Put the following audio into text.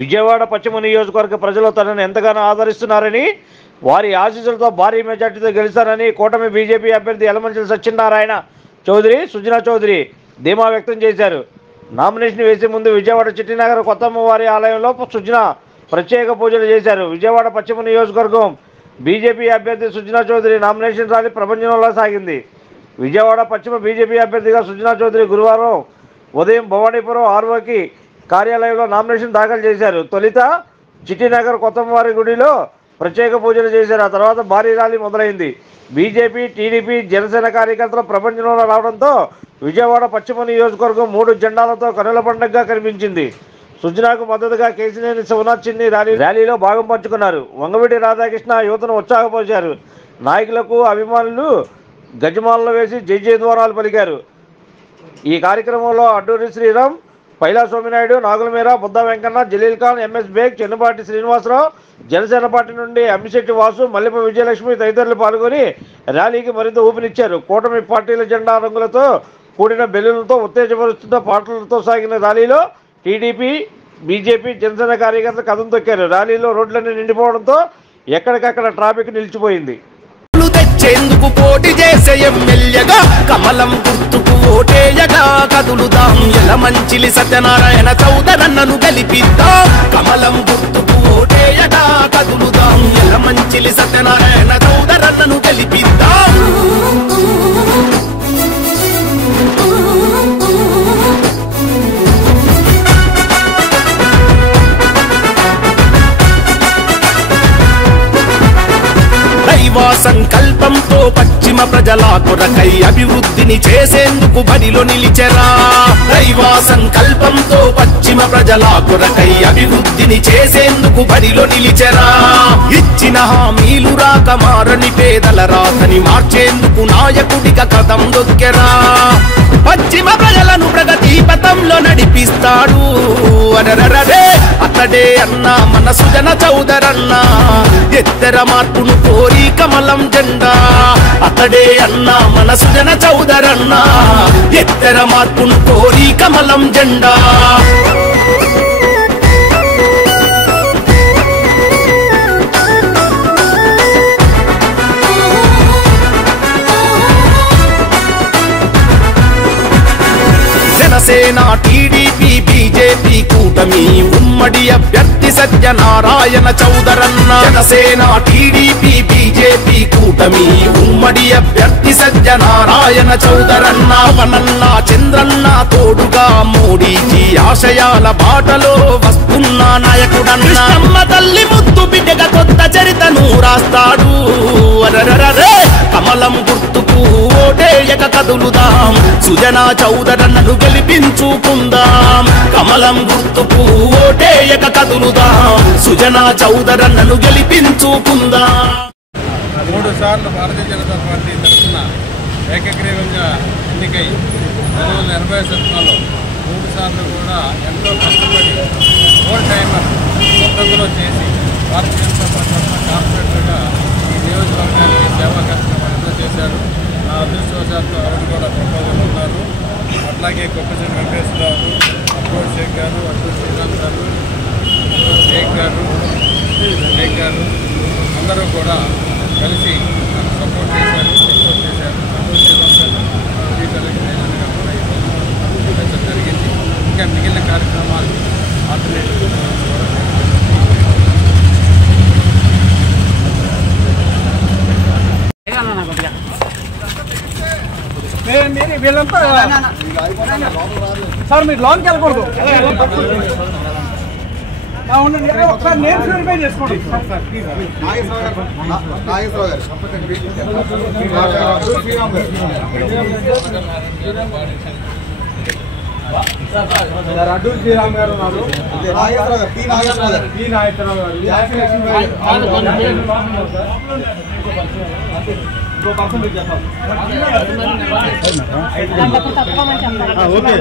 విజయవాడ పశ్చిమ నియోజకవర్గ ప్రజలు తనను ఎంతగానో ఆదరిస్తున్నారని, వారి ఆశీస్సులతో భారీ మెజార్టీతో గెలుస్తారని కూటమి బీజేపీ అభ్యర్థి యలమంచిలి సత్యనారాయణ చౌదరి, సుజనా చౌదరి ధీమా వ్యక్తం చేశారు. నామినేషన్ వేసే ముందు విజయవాడ చిట్టినగర్ కొత్తమ్మవారి ఆలయంలో సుజనా ప్రత్యేక పూజలు చేశారు. విజయవాడ పశ్చిమ నియోజకవర్గం బీజేపీ అభ్యర్థి సుజనా చౌదరి నామినేషన్ ర్యాలీ ప్రపంచంలో సాగింది. విజయవాడ పశ్చిమ బీజేపీ అభ్యర్థిగా సుజనా చౌదరి గురువారం ఉదయం భవానీపురం ఆర్వోకి కార్యాలయంలో నామినేషన్ దాఖలు చేశారు. తొలుత చిట్టినగర్ కొత్తమ్మవారి గుడిలో ప్రత్యేక పూజలు చేశారు. ఆ తర్వాత భారీ ర్యాలీ మొదలైంది. బీజేపీ, టీడీపీ, జనసేన కార్యకర్తలు ప్రపంచంలో రావడంతో విజయవాడ పశ్చిమ నియోజకవర్గం 3 జెండాలతో కనుల పండుగగా కనిపించింది. సుజనాకు మద్దతుగా కేసినేని శివనాథ్ చిన్ని ర్యాలీలో భాగం పంచుకున్నారు. వంగవీటి రాధాకృష్ణ యువతను ఉత్సాహపరిచారు. నాయకులకు అభిమానులు గజమాలలో వేసి జయజయధ్వానాలు పలికారు. ఈ కార్యక్రమంలో అడ్డూరి శ్రీరామ్, పైలా సోమినాయుడు, నాగులమీర, బుద్ధ వెంకన్న, జలీల్ ఖాన్, ఎంఎస్ బేగ్, చెన్నుపాటి శ్రీనివాసరావు, జనసేన పార్టీ నుండి అమ్మిశెట్టి వాసు, మల్లిప విజయలక్ష్మి తదితరులు పాల్గొని ర్యాలీకి మరింత ఊపినిచ్చారు. కూటమి పార్టీల జెండా రంగులతో కూడిన బెలూన్లతో ఉత్తేజపరుస్తున్న పాటలతో సాగిన ర్యాలీలో టీడీపీ, బీజేపీ, జనసేన కార్యకర్తలు కదం తొక్కారు. ర్యాలీలో రోడ్లన్నీ నిండిపోవడంతో ఎక్కడికక్కడ ట్రాఫిక్ నిలిచిపోయింది. తెచ్చేందుకు పోటీ చేసే ఎమ్మెల్యేగా కమలం గుర్తుకు ఓటేయగా కదులుదాం, యలమంచిలి సత్యనారాయణ చౌదరన్నను గెలిపిద్దాం. కమలం గుర్తుకు ఓటేయగా కదులుదాం, యలమంచిలి సత్యనారాయణ చౌదరన్నను గెలిపిద్దాం. సంకల్పంతో పశ్చిమ ప్రజల కొరకై అభివృద్ధిని చేసేందుకు బడిలో నిలిచెరా. దైవ సంకల్పంతో పశ్చిమ ప్రజల కొరకై అభివృద్ధిని చేసేందుకు బడిలో నిలిచెరా. ఇచ్చిన హామీలు రాక మారని పేదల రాతని మార్చేందుకు నాయకుడిగా కదం దొక్కెరా. పశ్చిమ ప్రజలను ప్రగతి పథంలో నడిపిస్తాడు అనరరే అతడే అన్న మన సుజన చౌదరన్న. ఎత్తర మార్పును కోరి కమలం జెండా అతడే అన్న మన సుజన చౌదరన్న. ఎత్తర మార్పును కోరి కమలం జెండా. జనసేన, టీడీపీ, బీజేపీ కూటమి ఉమ్మడి అభ్యర్థి సత్యనారాయణ చౌదరన్న. జనసేన, టీడీపీ, బీజేపీ కూటమి ఉమ్మడి అభ్యర్థి సత్యనారాయణ చౌదరన్న. వనన్న చంద్రన్న తోడుగా మోడీజీ ఆశయాల బాటలో వస్తున్న నాయకుడన్న. అమ్మ తల్లి ముద్దు బిడ్డగా కొత్త చరితను రాస్తాడు అనరరే. కమలం గుర్తుకు ఓటేయక కదులుదాం, సుజనా చౌదరన్నను గెలిపించుకుందాం. కమలం గుర్తుకు ఓటేయక కదులుదాం, సుజనా చౌదరన్నను గెలిపించుకుందాం. 3 సార్లు భారతీయ జనతా పార్టీ తరఫున ఏకగ్రీవంగా ఎన్నికై 1980 సంవత్సరంలో 3 సార్లు కూడా ఎంతో కష్టపడి ఓల్ టైమర్ స్వతంత్రంలో చేసి భారతీయ జనతా పార్టీ తరఫున కార్పొరేటర్గా ఈ నియోజకవర్గానికి సేవా కార్యక్రమాలు ఎంతో చేశారు. నా అదృష్టవశాత్తు ఆవిడ కూడా ప్రపోజల్ ఉన్నారు. అట్లాగే కొప్పచెట్టి వెంకటేశ్వరరావు, అక్బర్ షేక్ గారు, అక్బర్ శ్రీరామ్ గారు, షేక్ గారు అందరూ కూడా కలిసి నాకు సపోర్ట్ చేశారు. అక్బర్ శ్రీరామ్ గారు కూడా జరిగింది. ఇంకా మిగిలిన కార్యక్రమాలు ఆల్టర్నేటివ్ వీళ్ళంతా సార్ మీరు లోన్కి వెళ్ళకూడదు. ఒకసారి నేమ్స్ వెరిఫై చేసుకోండి. అడ్డూరి శ్రీరామ్ గారు ఉన్నారు, పి నాగేశ్వరరావు గారు, ఇంకో పర్సన్ మీరు చెప్పాలి. ఓకే